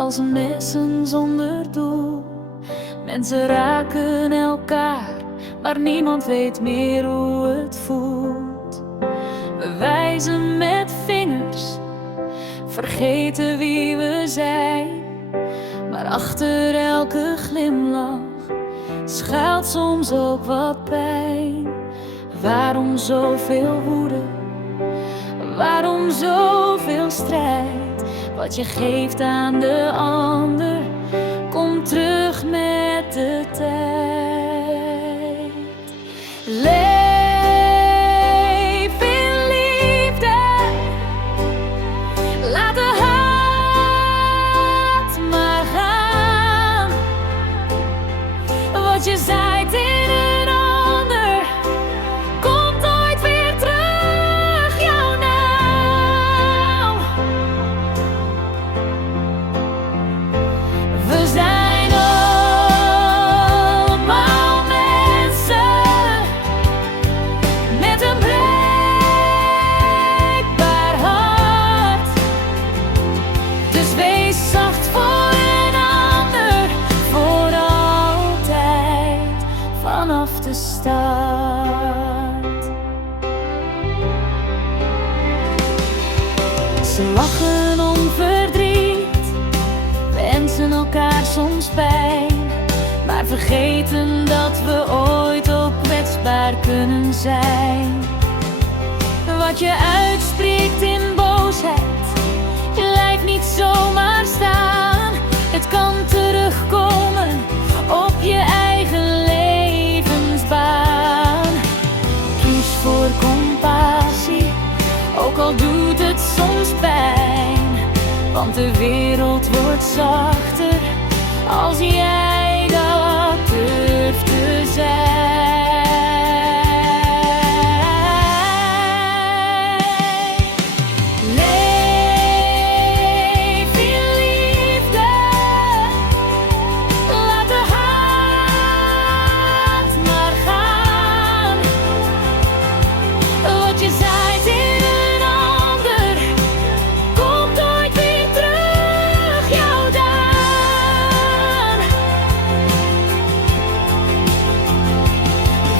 als messen zonder doel. Mensen raken elkaar, maar niemand weet meer hoe het voelt. We wijzen met vingers, vergeten wie we zijn. Maar achter elke glimlach schuilt soms ook wat pijn. Waarom zoveel woede? Waarom zoveel strijd? Wat je geeft aan de ander komt terug met de tijd. Leef in liefde, laat de haat maar gaan. Wat je zaait in een ander komt ooit weer terug jou nauw. We zijn allemaal mensen met een breekbaar hart. Dus wees zacht voor een ander, voor altijd, vanaf de start. Ze lachen om verdriet, wensen elkaar soms pijn, maar vergeten dat we ooit ook kwetsbaar kunnen zijn. Wat je uitspreekt in boosheid, je lijf niet zomaar staan. Het kan terugkomen op je eigen levensbaan. Kies voor compassie, ook al doet het soms pijn. Want de wereld wordt zachter als jij dat durft te zijn. Leef in liefde, laat de haat maar gaan. Wat je zaait in een ander komt ooit weer terug jou daan.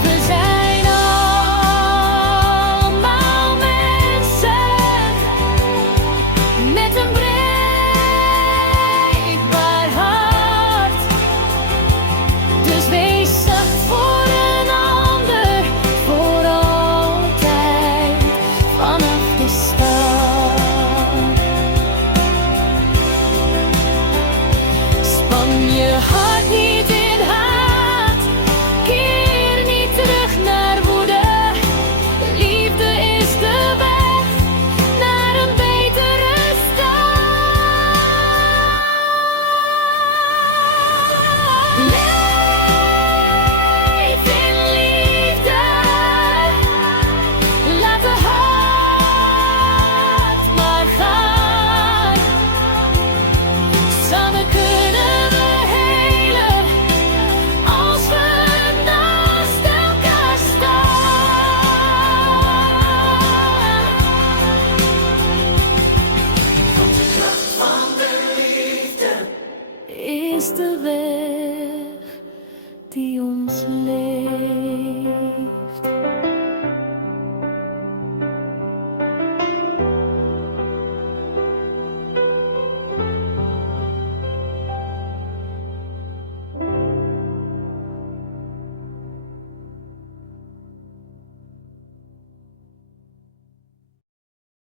We zijn allemaal mensen met een breekbaar hart. Dus wees zacht voor een ander, voor altijd, vanaf de start. Span je hart niet in haat, keer niet terug naar woede. Liefde is de weg naar een betere stad. Leef in liefde, laat de haat maar gaan. Samen kunnen we helen als we naast elkaar staan. Want de kracht van de liefde is de weg die ons leidt.